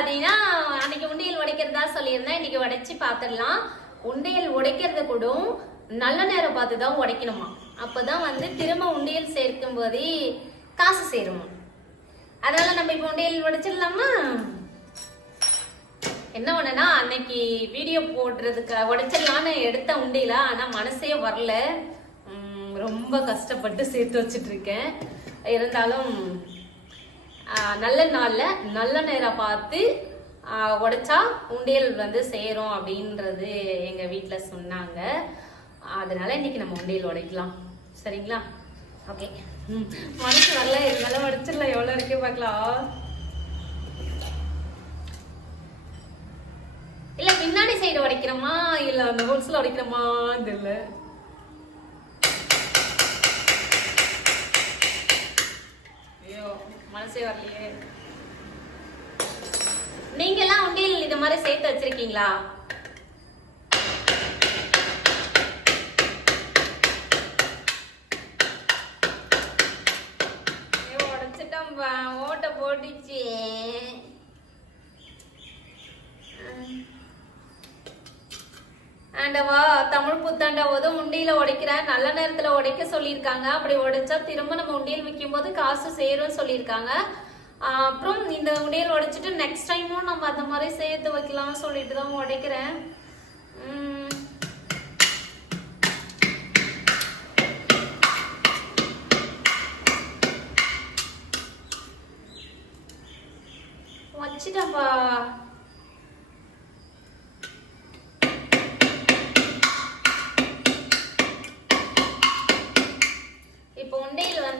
பாத்தீங்கன்னா அன்னைக்கு உண்டியல் உடைக்கிறதா சொல்லியிருந்தேன். இன்னைக்கு உடைச்சு பார்த்துடலாம் உண்டியல் உடைக்கிறது கூட நல்ல நேரம் பார்த்து தான் உடைக்கணுமா? அப்பதான் வந்து திரும்ப உண்டியல் சேர்க்கும் போதே காசு சேருமா? அதனால நம்ம இப்போ உண்டியல் உடைச்சிடலாமா? என்ன ஒண்ணுனா அன்னைக்கு வீடியோ போடுறதுக்கு உடைச்சிடலான்னு எடுத்த உண்டியல ஆனா மனசே வரல. ரொம்ப கஷ்டப்பட்டு சேர்த்து வச்சிட்டு இருக்கேன். இருந்தாலும் நல்ல நாளில் நல்ல நேரம் பார்த்து உடைச்சா உண்டியல் வந்து சேரும் அப்படின்றது எங்கள் வீட்டில் சொன்னாங்க. அதனால இன்னைக்கு நம்ம உண்டியல் உடைக்கலாம். சரிங்களா? ஓகே. மனசு வரல இருந்தாலும் உடைச்சிடலாம். எவ்வளோ இருக்கு பார்க்கலாம். இல்லை பின்னாடி சைடு உடைக்கிறோமா? இல்லை அந்த ஹோல்ஸில் உடைக்கிறோமான்னு தெரியல ஐயோ மனசே வரலையே. நீங்க எல்லாம் உண்டியல் இது மாதிரி சேர்த்து வச்சிருக்கீங்களா? ஐயோ, ஓட்ட போட்டுச்சு. ஆண்டவா தமிழ் புத்தாண்டாவது உண்டியில உடைக்கிறேன் நல்ல நேரத்துல உடைக்க சொல்லியிருக்காங்க. அப்படி உடைச்சா திரும்ப நம்ம உண்டியல் விற்கும் போது காசு சேரும் சொல்லியிருக்காங்க. அப்புறம் இந்த உண்டியல் உடைச்சிட்டு நெக்ஸ்ட் டைமும் நம்ம அந்த மாதிரி சேர்த்து வைக்கலாம்னு சொல்லிட்டு தான் உடைக்கிறேன். உம்.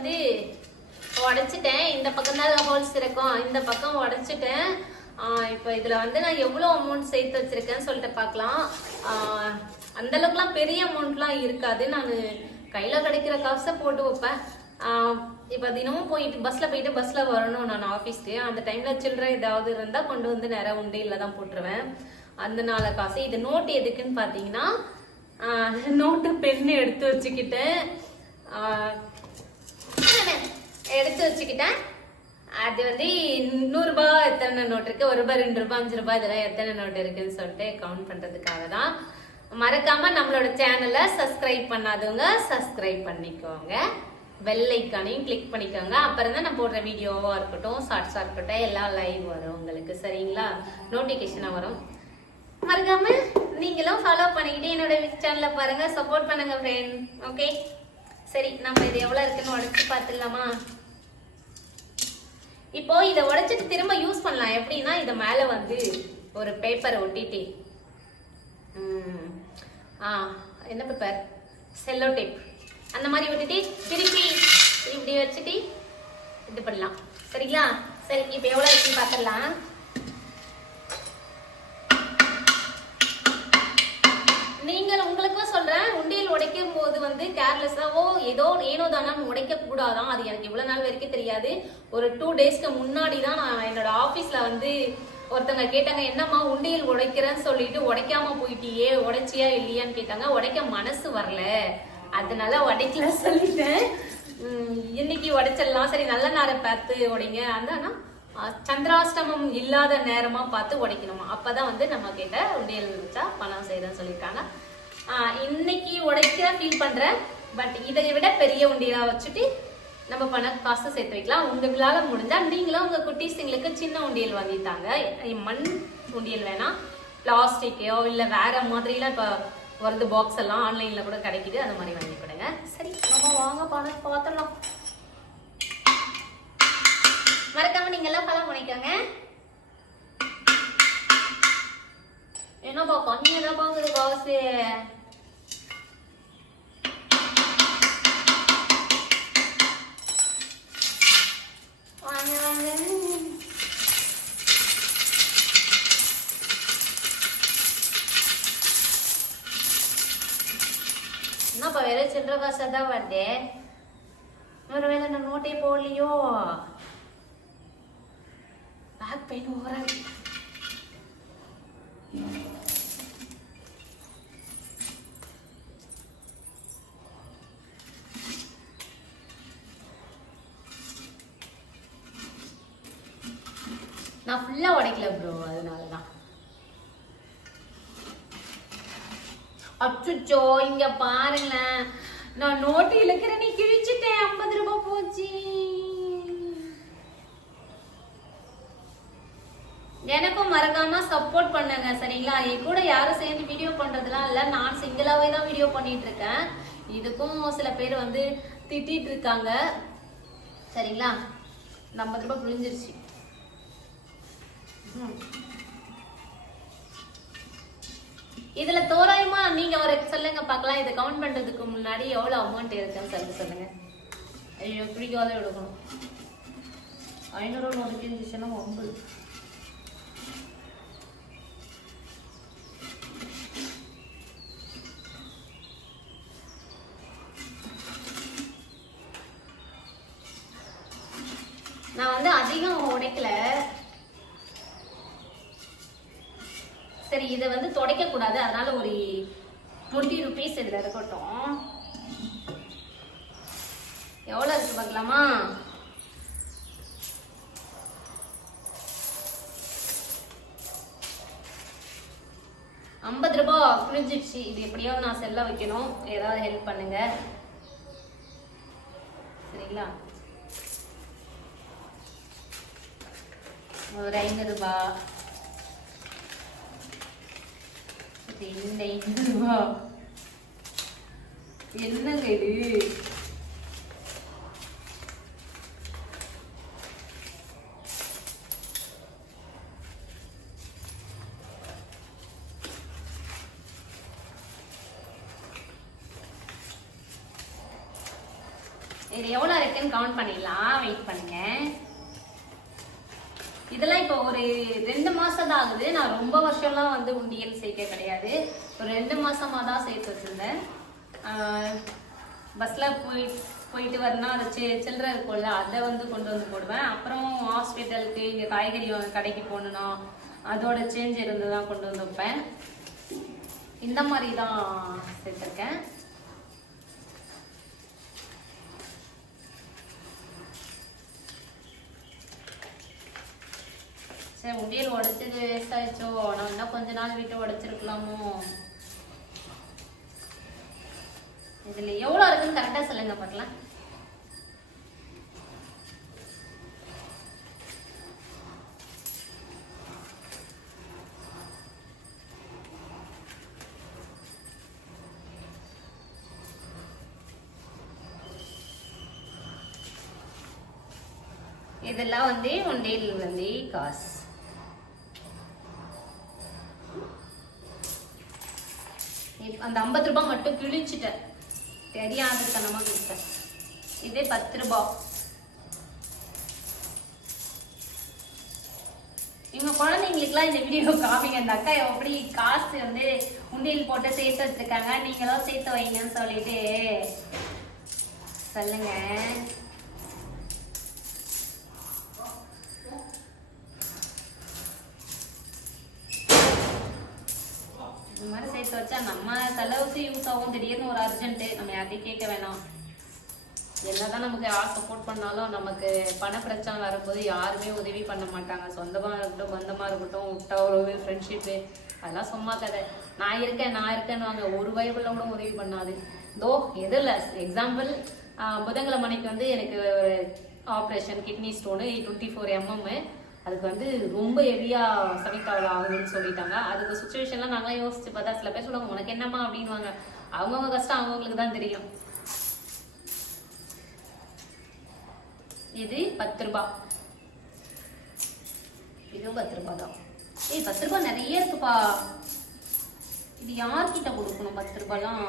வந்து உடைச்சிட்டேன். இந்த பக்கம் தான் ஹோல்ஸ் இருக்கும். இந்த பக்கம் உடைச்சிட்டேன். இப்போ இதில் வந்து நான் எவ்வளோ அமௌண்ட் சேர்த்து வச்சுருக்கேன்னு சொல்லிட்டு பார்க்கலாம். அந்தளவுக்குலாம் அந்த அளவுக்குலாம் பெரிய அமௌண்ட்லாம் இருக்காது. நான் கையில் கிடைக்கிற காசை போட்டு வைப்பேன். இப்போ தினமும் போயிட்டு பஸ்ஸில் போயிட்டு பஸ்ஸில் வரணும் நான் ஆஃபீஸ்க்கு அந்த டைமில் சில்லற ஏதாவது இருந்தால் கொண்டு வந்து நேரம் இல்லை தான் போட்டுருவேன். அந்த நாள காசு இது நோட்டு எதுக்குன்னு பார்த்தீங்கன்னா நோட்டு பெண்ணு எடுத்து வச்சுக்கிட்டேன். எடுத்து வச்சுக்கிட்டேன். அது வந்து நூறுரூபா எத்தனை நோட் இருக்கு? ஒரு ரூபாய் ரெண்டு ரூபாய் அஞ்சு ரூபாய் இதெல்லாம் எத்தனை நோட் இருக்குன்னு சொல்லிட்டு கவுண்ட் பண்றதுக்காக தான். மறக்காம நம்மளோட சேனலை சப்ஸ்கிரைப் பண்ணாதவங்க சப்ஸ்கிரைப் பண்ணிக்கோங்க. பெல் ஐக்கானையும் கிளிக் பண்ணிக்கோங்க. அப்புறம் தான் நான் போடுற வீடியோவாக இருக்கட்டும் ஷார்ட்ஸாக இருக்கட்டும் எல்லாம் லைவ் வரும் உங்களுக்கு. சரிங்களா? நோட்டிஃபிகேஷனாக வரும். மறக்காம நீங்களும் ஃபாலோ பண்ணிக்கிட்டு என்னோட சேனலை பாருங்க. சப்போர்ட் பண்ணுங்க ஃப்ரெண்ட் ஓகே சரி நம்ம இது எவ்வளவு இருக்குன்னு உடைச்சு பார்த்துடலாமா? இப்போ இதை உடைச்சிட்டு திரும்ப யூஸ் பண்ணலாம். எப்படின்னா இதை மேல வந்து ஒரு பேப்பரை ஒட்டிட்டு. ம், ஆ என்ன பேப்பர் செல்லோ டேப் அந்த மாதிரி ஒட்டிட்டு திருப்பி இப்படி வச்சுட்டு இது பண்ணலாம். சரிங்களா? சரி இப்போ எவ்வளோ இருக்குன்னு பார்த்துடலாம். நீங்கள் உங்களுக்கு உண்டியல் உடைக்கும் போது வந்து கேர்லெஸ்ஸா ஓ ஏதோ ஏனோ தானா உடைக்க கூடாதான் அது எனக்கு இவ்வளவு நாள் வரைக்கும் தெரியாது. ஒரு டூ டேஸ்க்கு முன்னாடி தான் நான் என்னோட ஆபீஸ்ல வந்து ஒருத்தங்க கேட்டாங்க என்னம்மா உண்டியல் உடைக்கிறேன்னு சொல்லிட்டு உடைக்காம போயிட்டியே உடைச்சியா இல்லையான்னு கேட்டாங்க. உடைக்க மனசு வரல. அதனால உடைக்கல சொல்லிட்டேன். உம், இன்னைக்கு உடைச்சிடலாம். சரி நல்ல நேரம் பார்த்து உடைங்க. அந்த சந்திராஷ்டமம் இல்லாத நேரமா பார்த்து உடைக்கணுமா? அப்பதான் வந்து நம்ம கிட்ட உண்டியல் வச்சா பணம் செய்யறேன்னு சொல்லியிருக்காங்க. இன்னைக்கு உடைக்க ஃபீல் பண்றேன் பட் இதை விட பெரிய உண்டியலா வச்சுட்டு நம்ம பண காசு சேர்த்து வைக்கலாம். உங்களால முடிஞ்சா நீங்களும் உங்க குட்டீஸுங்களுக்கு சின்ன உண்டியல் வாங்கித்தாங்க மண் உண்டியல் வேணாம் பிளாஸ்டிக்கையோ இல்ல வேற மாதிரிலாம் இப்ப வருது பாக்ஸ் எல்லாம் ஆன்லைன்ல கூட கிடைக்குது. அந்த மாதிரி வாங்கி கொடுங்க. சரி நம்ம வாங்க பணம் பார்த்துடலாம் மறக்காம நீங்க எல்லாம் ஃபாலோ பண்ணிக்கோங்க. என்னப்பா கம்மியா தான் பாக்குது காசு வாங்க வாங்க என்னப்பா தான் வந்தேன். ஒருவேளை நான் நோட்டே போடலையோ? பேக் பெயின் ஓவரா நான் ஃபுல்லாக உடைக்கல ப்ரோ அதனால தான் அச்சுச்சோ இங்க பாருங்களேன். நான் நோட்டு இழுக்கிற நீ கிழிச்சிட்டேன். ஐம்பது ரூபாய் போச்சு. எனக்கும் மறக்காம சப்போர்ட் பண்ணுங்க சரிங்களா? என் கூட யாரும் சேர்ந்து வீடியோ பண்றதுலாம் இல்ல. நான் சிங்கிளாவே தான் வீடியோ பண்ணிட்டு இருக்கேன். இதுக்கும் சில பேர் வந்து திட்டிட்டு இருக்காங்க. சரிங்களா? நம்ம ஐம்பது ரூபாய் புரிஞ்சிருச்சு. ம். இதுல தோராயமா நீங்க ஒரு சொல்லுங்க பார்க்கலாம். இதை கவுண்ட் பண்றதுக்கு முன்னாடி எவ்வளவு அமௌண்ட் இருக்குன்னு சொல்லி சொல்லுங்க. ஐயோ பிடிக்காத எடுக்கணும் ஐநூறு நோட்டு இருந்துச்சுன்னா ஒன்பது நான் வந்து அதிகம் உடைக்கல சரி இதை கூடாது. அதனால ஒரு டுவெண்ட்டி ருபீஸ் இதுல இருக்கட்டும். எவ்வளவு இருக்கு பார்க்கலாமா? ஐம்பது ரூபாய் புரிஞ்சிடுச்சு. இது எப்படியோ நான் செல்ல வைக்கணும். ஏதாவது ஹெல்ப் பண்ணுங்க. சரிங்களா? ஒரு ஐநூறுபா தென்னை என்னங்க இது எவ்வளவு இருக்குன்னு கவுண்ட் பண்ணிடலாம் வெயிட் பண்ணுங்க இதெல்லாம் இப்போ ஒரு ரெண்டு மாசம் தான் ஆகுது. நான் ரொம்ப வருஷம்லாம் வந்து உண்டியல் சேர்க்க கிடையாது. ஒரு ரெண்டு மாசமா தான் சேர்த்து வச்சிருந்தேன் பஸ்ல போய் போயிட்டு வரணும் அது சி சில்லற இருக்கும்ல அதை வந்து கொண்டு வந்து போடுவேன். அப்புறம் ஹாஸ்பிட்டலுக்கு இங்கே காய்கறி கடைக்கு போகணுன்னா அதோட சேஞ்ச் இருந்து தான் கொண்டு வந்து வைப்பேன். இந்த மாதிரி தான் சேர்த்துருக்கேன். சரி உண்டியல் உடைச்சது வேஸ்ட் ஆயிடுச்சோ? நான் இன்னும் கொஞ்ச நாள் விட்டு உடைச்சிருக்கலாமோ? இதுல எவ்வளவு இருக்குன்னு கரெக்டா சொல்லுங்க பார்க்கலாம் இதெல்லாம் வந்து உண்டியல் வந்து காசு. கிழிச்சிட்டேன். தெரியாதத்தனமா கொடுத்தேன். இதே பத்து ரூபாய் இவங்க குழந்தைங்களுக்குலாம் இந்த வீடியோ காமிங்க இந்த அக்கா எப்படி காசு வந்து உண்டியல் போட்டு சேர்த்து வச்சிருக்காங்க. நீங்களும் சேர்த்து வைங்கன்னு சொல்லிட்டு. சொல்லுங்க. இந்த மாதிரி சேர்த்து வச்சா நம்ம செலவுக்கு யூஸ் ஆகும் திடீர்னு ஒரு அர்ஜென்ட் நம்ம யார்ட்டையும் கேட்க வேணாம். என்னதான் நமக்கு யார் சப்போர்ட் பண்ணாலும் நமக்கு பண பிரச்சனை வரும்போது யாருமே உதவி பண்ண மாட்டாங்க. சொந்தமாக இருக்கட்டும் பந்தமாக இருக்கட்டும் விட்டா உறவு ஃப்ரெண்ட்ஷிப்பு அதெல்லாம் சும்மா கதை. நான் இருக்கேன் நான் இருக்கேன்னு வாங்க ஒரு வயபுள்ள கூட உதவி பண்ணாது. தோ எதுவும் இல்லை. எக்ஸாம்பிள் புதன்கிழமை மணிக்கு வந்து எனக்கு ஒரு operation kidney stone twenty four MM அதுக்கு வந்து ரொம்ப ஹெவியா சமைக்காவல ஆகுதுன்னு சொல்லிட்டாங்க. அதுக்கு சுச்சுவேஷன்லாம் நல்லா யோசிச்சு பார்த்தா சில பேர் சொல்லுவாங்க உனக்கு என்னம்மா? அப்படின்வாங்க அவங்கவுங்க கஷ்டம் அவங்கவுங்களுக்கு தான் தெரியும். இது பத்து ரூபாய் இதுவும் பத்து ரூபாய் தான். ஏய் பத்து ரூபாய் நிறைய இருக்குப்பா. இது யார்கிட்ட கொடுக்கணும் பத்து ரூபாய்லாம்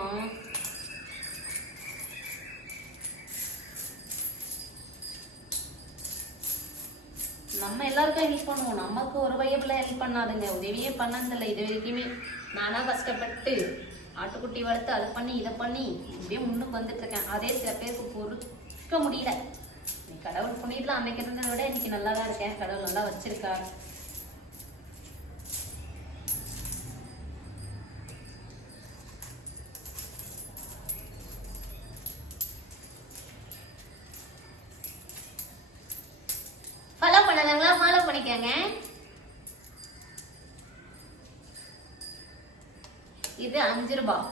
நம்ம எல்லாருக்கும் ஹெல்ப் பண்ணுவோம். நமக்கு ஒரு வயப்புல ஹெல்ப் பண்ணாதுங்க. உதவியே பண்ணதில்லை இது வரைக்குமே நானா கஷ்டப்பட்டு ஆட்டுக்குட்டி வளர்த்து அதை பண்ணி இதை பண்ணி இப்படியே முன்னுக்கு வந்துட்டு இருக்கேன் அதே சில பேருக்கு பொறுக்க முடியல. நீ கடவுள் புண்ணியத்துல அமைக்கிறத விட இன்னைக்கு நல்லா தான் இருக்கேன். கடவுள் நல்லா வச்சிருக்கா இது அஞ்சு ரூபாய்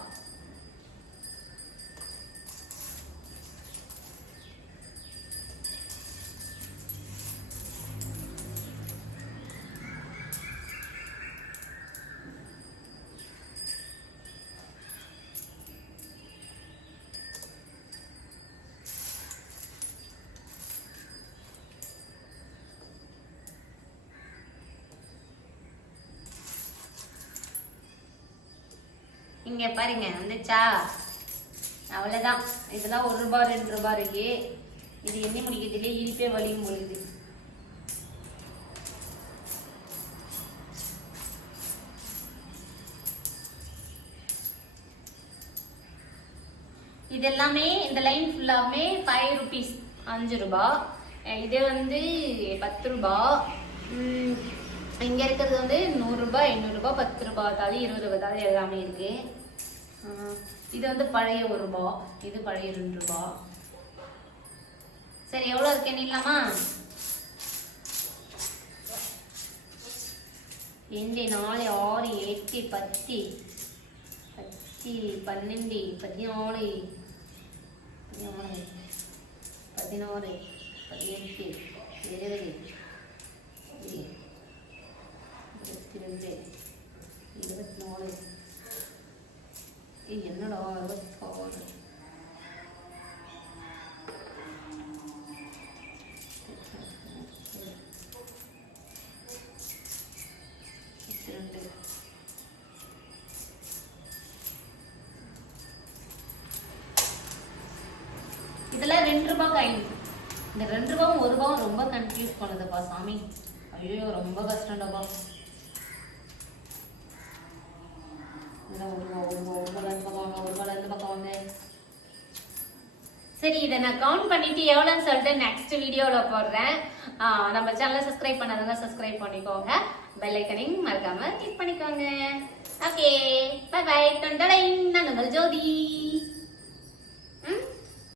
இங்க பாருங்க வந்துச்சா? அவ்வளவுதான். இதெல்லாம் ஒரு ரூபாய் ரெண்டு ரூபாய் இருக்கு. இது எண்ணி முடிக்கிறதுலே இனிப்பே வலியும் பொழுது இது எல்லாமே இந்த லைன் ஃபுல்லாமே ஃபைவ் ருபீஸ் அஞ்சு ரூபாய் இதே இது வந்து பத்து ரூபாய் உம் இங்க இருக்கிறது வந்து நூறு ரூபாய் ரூபாய் பத்து ரூபாய் தாலி இருபது ரூபாய் தாலி எல்லாமே இருக்கு. இது வந்து பழைய ஒரு ரூபா இது பழைய ரெண்டு ரூபா சரி எவ்வளவு இருக்கு இல்லாமா ரெண்டு நாலு ஆறு எட்டு பத்து. பத்து பன்னெண்டு பதினாலு. பதினாலு பதினாறு பதினெட்டு இருபது இருபத்தி ரெண்டு இருபத்தி நாலு. என்னடா இருபத்தாறு இதெல்லாம் ரெண்டு ரூபாய் காயின் இந்த ரெண்டு ரூபாவும் ஒரு ரூபாவும் ரொம்ப கன்ஃபியூஸ் பண்ணுதுப்பா சாமி. ஐயோ ரொம்ப கஷ்டம்டாப்பா இதை நான் கவுண்ட் பண்ணிட்டு எவ்வளோன்னு சொல்லிட்டு நெக்ஸ்ட் வீடியோவில் போடுறேன். ஆ, நம்ம சேனலை சப்ஸ்கிரைப் பண்ணதுன்னா சப்ஸ்கிரைப் பண்ணிக்கோங்க. பெல் ஐக்கனையும் மறக்காம கிளிக் பண்ணிக்கோங்க. ஓகே பை பை தொண்டலை நான் உங்கள் ஜோதி.